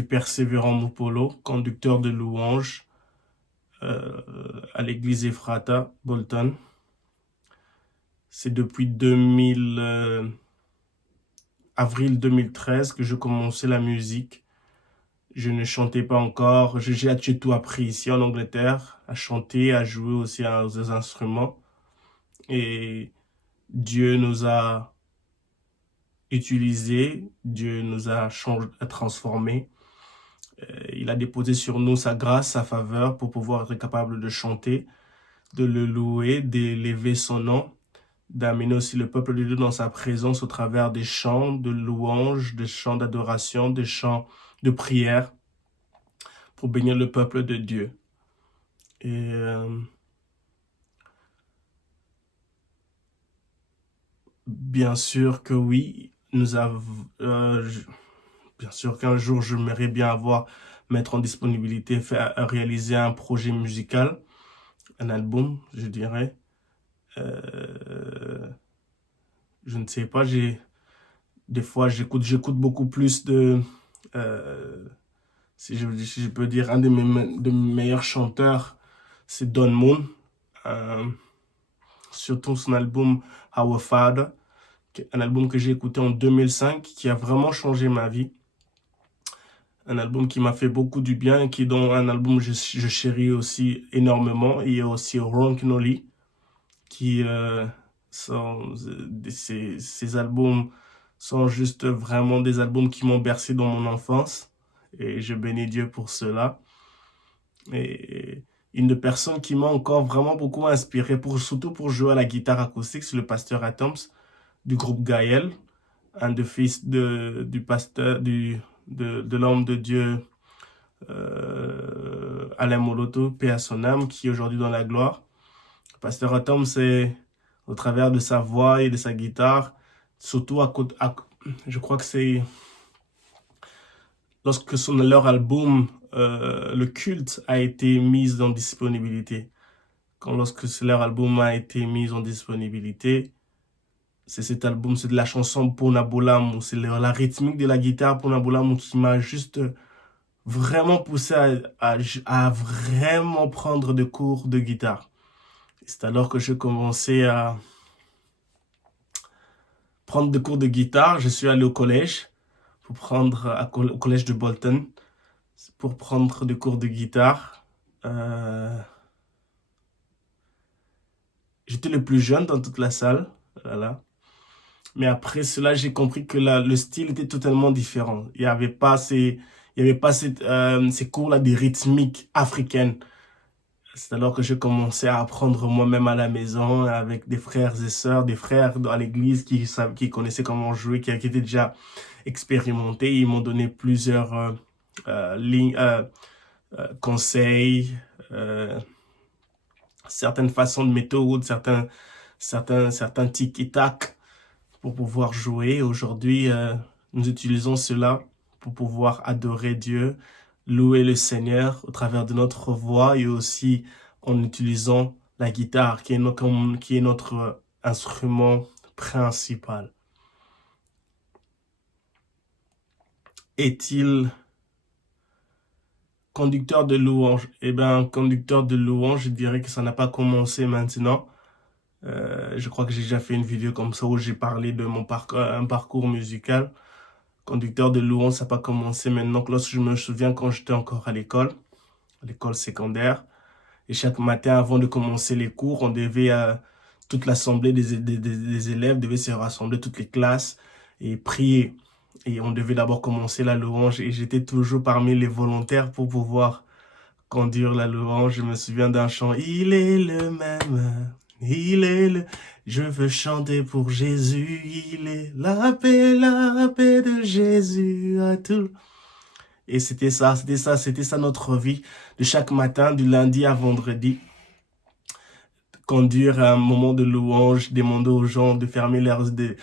suis Persévérant Mopolo, conducteur de louanges à l'église Ephrata, Bolton. C'est depuis avril 2013 que je commençais la musique. Je ne chantais pas encore. J'ai tout appris ici en Angleterre, à chanter, à jouer aussi aux instruments. Et Dieu nous a utilisés, Dieu nous a transformés. Il a déposé sur nous sa grâce, sa faveur pour pouvoir être capable de chanter, de le louer, d'élever son nom, d'amener aussi le peuple de Dieu dans sa présence au travers des chants de louange, des chants d'adoration, des chants de prière pour bénir le peuple de Dieu. Et bien sûr que oui, bien sûr qu'un jour j'aimerais bien mettre en disponibilité, réaliser un projet musical, un album, je dirais. Je ne sais pas, des fois j'écoute beaucoup plus si je peux dire, un de mes meilleurs chanteurs, c'est Don Moon. Surtout son album Our Father, un album que j'ai écouté en 2005, qui a vraiment changé ma vie. Un album qui m'a fait beaucoup du bien, un album que je chéris aussi énormément. Il y a aussi Ron Knowley, qui ces albums sont juste vraiment des albums qui m'ont bercé dans mon enfance. Et je bénis Dieu pour cela. Et une personne qui m'a encore vraiment beaucoup inspiré, surtout pour jouer à la guitare acoustique, c'est le pasteur Atoms du groupe Gaël, un des fils du pasteur, de l'homme de Dieu, Alain Moloto, paix à son âme, qui est aujourd'hui dans la gloire. Le pasteur Atoms, c'est au travers de sa voix et de sa guitare, surtout je crois que c'est lorsque leur album Le Culte a été mis en disponibilité. Lorsque leur album a été mis en disponibilité, c'est cet album, c'est de la chanson Pona Bolamu, c'est la rythmique de la guitare Pona Bolamu qui m'a juste vraiment poussé à vraiment prendre des cours de guitare. C'est alors que j'ai commencé à prendre des cours de guitare. Je suis allé au collège au collège de Bolton pour prendre des cours de guitare. J'étais le plus jeune dans toute la salle. Voilà. Mais après cela, j'ai compris que le style était totalement différent. Il n'y avait pas ces cours-là de rythmique africaine. C'est alors que j'ai commencé à apprendre moi-même à la maison avec des frères et sœurs, des frères à l'église qui connaissaient comment jouer, qui étaient déjà expérimentés. Ils m'ont donné plusieurs conseils, certaines façons de méthode, certains tic-tac pour pouvoir jouer. Aujourd'hui, nous utilisons cela pour pouvoir adorer Dieu, louer le Seigneur au travers de notre voix et aussi en utilisant la guitare qui est notre instrument principal. Est-il conducteur de louange? Eh bien, conducteur de louange, je dirais que ça n'a pas commencé maintenant. Je crois que j'ai déjà fait une vidéo comme ça où j'ai parlé de un parcours musical. Conducteur de louange, ça n'a pas commencé maintenant. Lorsque je me souviens quand j'étais encore à l'école secondaire, et chaque matin avant de commencer les cours, toute l'assemblée des élèves devait se rassembler, toutes les classes, et prier. Et on devait d'abord commencer la louange, et j'étais toujours parmi les volontaires pour pouvoir conduire la louange. Je me souviens d'un chant, il est le même, je veux chanter pour Jésus, il est la paix de Jésus à tout. Et c'était ça notre vie de chaque matin, du lundi à vendredi. Conduire un moment de louange, demander aux gens de fermer de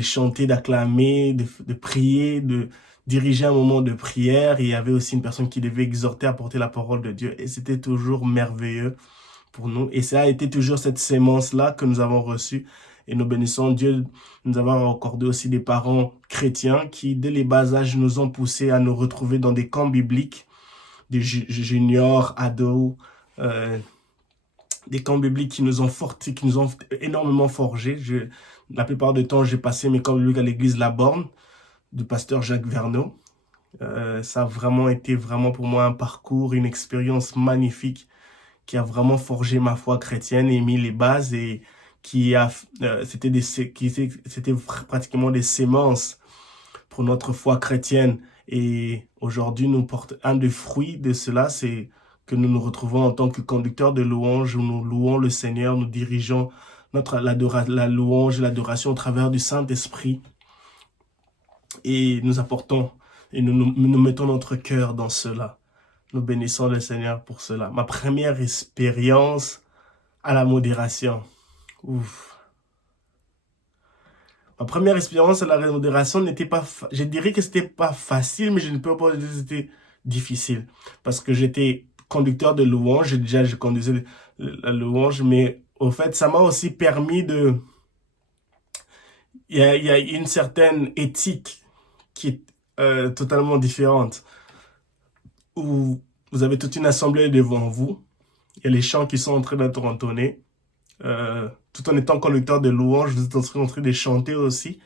chanter, d'acclamer, de prier, de diriger un moment de prière. Et il y avait aussi une personne qui devait exhorter à porter la parole de Dieu. Et c'était toujours merveilleux pour nous. Et ça a été toujours cette sémence-là que nous avons reçue. Et nous bénissons Dieu, nous avons accordé aussi des parents chrétiens qui, dès les bas âges, nous ont poussés à nous retrouver dans des camps bibliques, des juniors, ados, des camps bibliques qui nous ont fortis, qui nous ont énormément forgés. La plupart du temps, j'ai passé mes camps bibliques à l'église La Borne, du pasteur Jacques Verneau. Ça a vraiment été vraiment pour moi un parcours, une expérience magnifique qui a vraiment forgé ma foi chrétienne et mis les bases et c'était pratiquement des sémences pour notre foi chrétienne. Et aujourd'hui, nous portons un des fruits de cela, c'est que nous nous retrouvons en tant que conducteurs de louanges, où nous louons le Seigneur, nous dirigeons la louange et l'adoration au travers du Saint-Esprit. Et nous apportons, et nous mettons notre cœur dans cela. Nous bénissons le Seigneur pour cela. Ma première expérience à la modération. Ouf. Ma première expérience à la modération n'était pas, je dirais que c'était pas facile, mais je ne peux pas dire que c'était difficile. Parce que j'étais conducteur de louange, je conduisais la louange, mais au fait, ça m'a aussi permis de... Il y a une certaine éthique qui est totalement différente. Où vous avez toute une assemblée devant vous. Il y a les chants qui sont en train d'être entonnés. Tout en étant conducteur de louange, vous êtes en train de chanter aussi.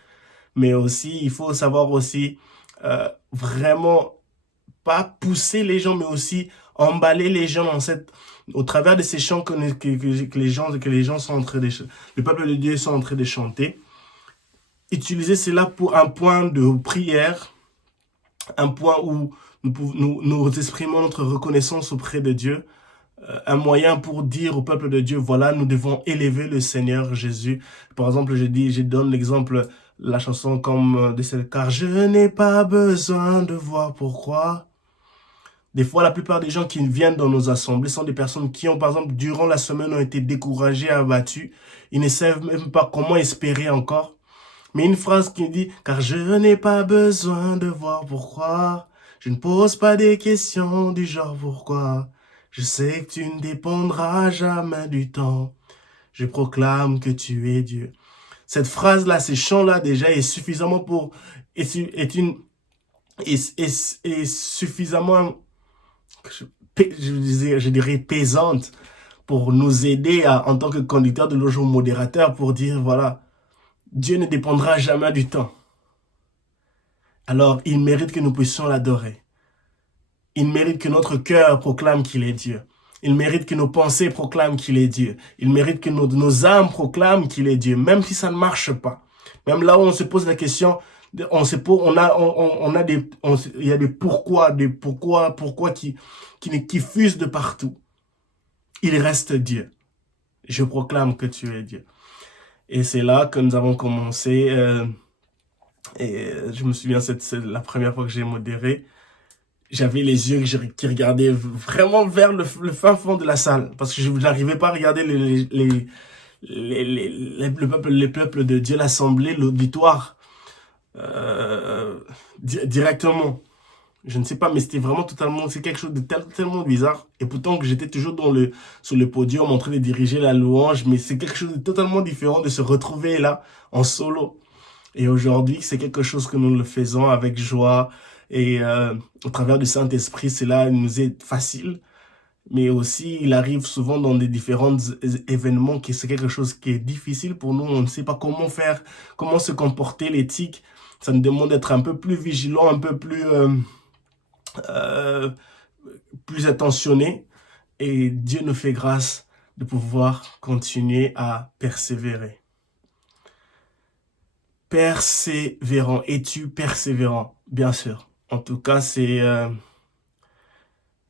Mais aussi, il faut savoir aussi vraiment pas pousser les gens, mais aussi emballer les gens au travers de ces chants que les gens sont en train de, le peuple de Dieu sont en train de chanter. Utilisez cela pour un point de prière, un point où nous exprimons notre reconnaissance auprès de Dieu, un moyen pour dire au peuple de Dieu, voilà, nous devons élever le Seigneur Jésus. Par exemple, je donne l'exemple, la chanson comme de celle, car je n'ai pas besoin de voir pourquoi. Des fois, la plupart des gens qui viennent dans nos assemblées sont des personnes qui ont, par exemple, durant la semaine, ont été découragés, abattus. Ils ne savent même pas comment espérer encore. Mais une phrase qui dit, car je n'ai pas besoin de voir pourquoi. Je ne pose pas des questions du genre pourquoi. Je sais que tu ne dépendras jamais du temps. Je proclame que tu es Dieu. Cette phrase-là, ces chants-là, déjà, est suffisamment est suffisamment, je dirais, pesante pour nous aider en tant que conducteur de louange ou modérateur pour dire, voilà, Dieu ne dépendra jamais du temps. Alors, il mérite que nous puissions l'adorer. Il mérite que notre cœur proclame qu'il est Dieu. Il mérite que nos pensées proclament qu'il est Dieu. Il mérite que nos âmes proclament qu'il est Dieu, même si ça ne marche pas. Même là où on se pose la question, il y a des pourquoi qui fusent de partout. Il reste Dieu. Je proclame que tu es Dieu. Et c'est là que nous avons commencé. Et je me souviens, c'est la première fois que j'ai modéré. J'avais les yeux qui regardaient vraiment vers le fin fond de la salle. Parce que je n'arrivais pas à regarder les peuples de Dieu, l'assemblée, l'auditoire, directement. Je ne sais pas, mais c'est quelque chose de tellement bizarre. Et pourtant que j'étais toujours sur le podium en train de diriger la louange, mais c'est quelque chose de totalement différent de se retrouver là, en solo. Et aujourd'hui, c'est quelque chose que nous le faisons avec joie et au travers du Saint-Esprit, cela nous est facile. Mais aussi, il arrive souvent dans des différents événements que c'est quelque chose qui est difficile pour nous. On ne sait pas comment faire, comment se comporter, l'éthique. Ça nous demande d'être un peu plus vigilant, un peu plus attentionné. Et Dieu nous fait grâce de pouvoir continuer à persévérer. Persévérant. Es-tu persévérant? Bien sûr. En tout cas, je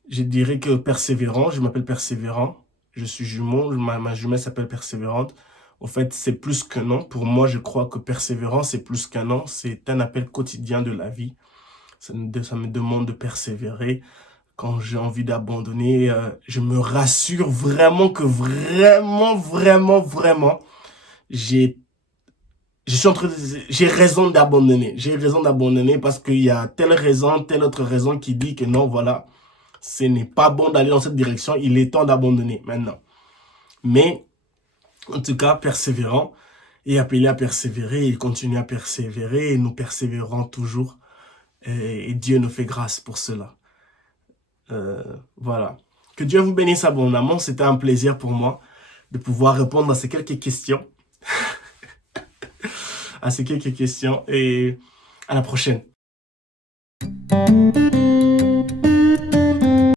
dirais que persévérant, je m'appelle Persévérant. Je suis jumeau, ma jumelle s'appelle Persévérante. En fait, c'est plus qu'un nom. Pour moi, je crois que persévérant, c'est plus qu'un nom. C'est un appel quotidien de la vie. Ça me demande de persévérer. Quand j'ai envie d'abandonner, je me rassure vraiment que vraiment, j'ai raison d'abandonner. J'ai raison d'abandonner parce qu'il y a telle raison, telle autre raison qui dit que non, voilà, ce n'est pas bon d'aller dans cette direction. Il est temps d'abandonner maintenant. Mais, en tout cas, persévérant. et appelé à persévérer. Il continue à persévérer et nous persévérons toujours. Et Dieu nous fait grâce pour cela. Voilà. Que Dieu vous bénisse abondamment. C'était un plaisir pour moi de pouvoir répondre à ces quelques questions. À ces quelques questions. Et à la prochaine.